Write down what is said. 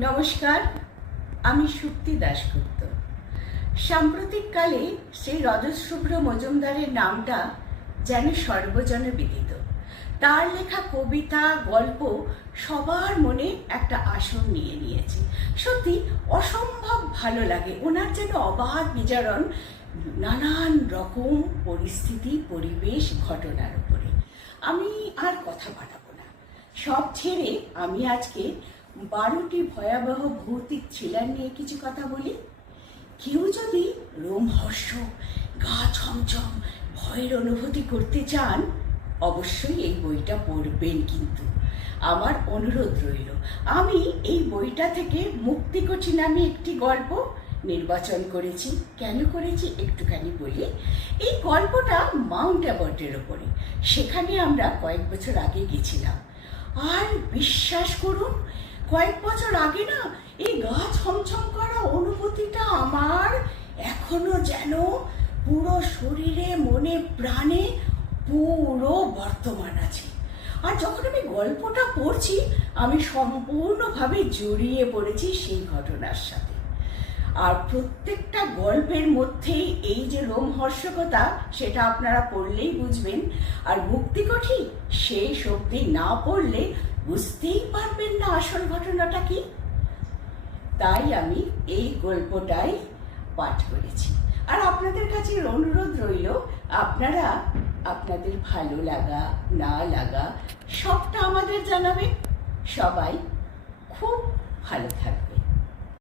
নমস্কার, আমি সুপ্তি দাশগুপ্ত। সাম্প্রতিককালে সেই রজতশুভ্র মজুমদারের নামটা যেন সর্বজনে বিদিত। তার লেখা কবিতা, গল্প সবার মনে একটা আসন নিয়ে নিয়েছে। সত্যি অসম্ভব ভালো লাগে ওনার যেন অবাধ বিচরণ নানান রকম পরিস্থিতি, পরিবেশ, ঘটনার উপরে। আমি আর কথা বাড়াবো না, সব ছেড়ে আমি আজকে 12টি ভয়াবহ ভৌতিক থ্রিলার নিয়ে কিছু কথা বলি। কেউ যদি রোমহর্ষ, গা ছমছম ভয়ের অনুভূতি করতে চান, অবশ্যই এই বইটা পড়বেন। কিন্তু আমার অনুরোধ রইল, আমি এই বইটা থেকে মুক্তিকোঠি নামে একটি গল্প নির্বাচন করেছি। কেন করেছি একটুখানি বলি। এই গল্পটা মাউন্ট অ্যাবটের ওপরে। সেখানে আমরা কয়েক বছর আগে গেছিলাম, আর বিশ্বাস করুন, কয়েক বছর আগে না এই গা ছমছম করা অনুভূতিটা আমার এখনো যেন পুরো শরীরে, মনে, প্রাণে পুরো বর্তমান আছে। আর যখন আমি গল্পটা পড়ছি, আমি সম্পূর্ণভাবে জড়িয়ে পড়েছি সেই ঘটনার সাথে। আর প্রত্যেকটা গল্পের মধ্যেই এই যে রোমহর্ষকতা, সেটা আপনারা পড়লেই বুঝবেন। আর মুক্তিকোঠি সেই শক্তি না পড়লে বুঝতেই পারবেন না আসল ঘটনাটা কি। তাই আমি এই গল্পটাই পাঠ করেছি। আর আপনাদের কাছে অনুরোধ রইল, আপনারা আপনাদের ভালো লাগা না লাগা সবটা আমাদের জানাবেন। সবাই খুব ভালো থাকবে।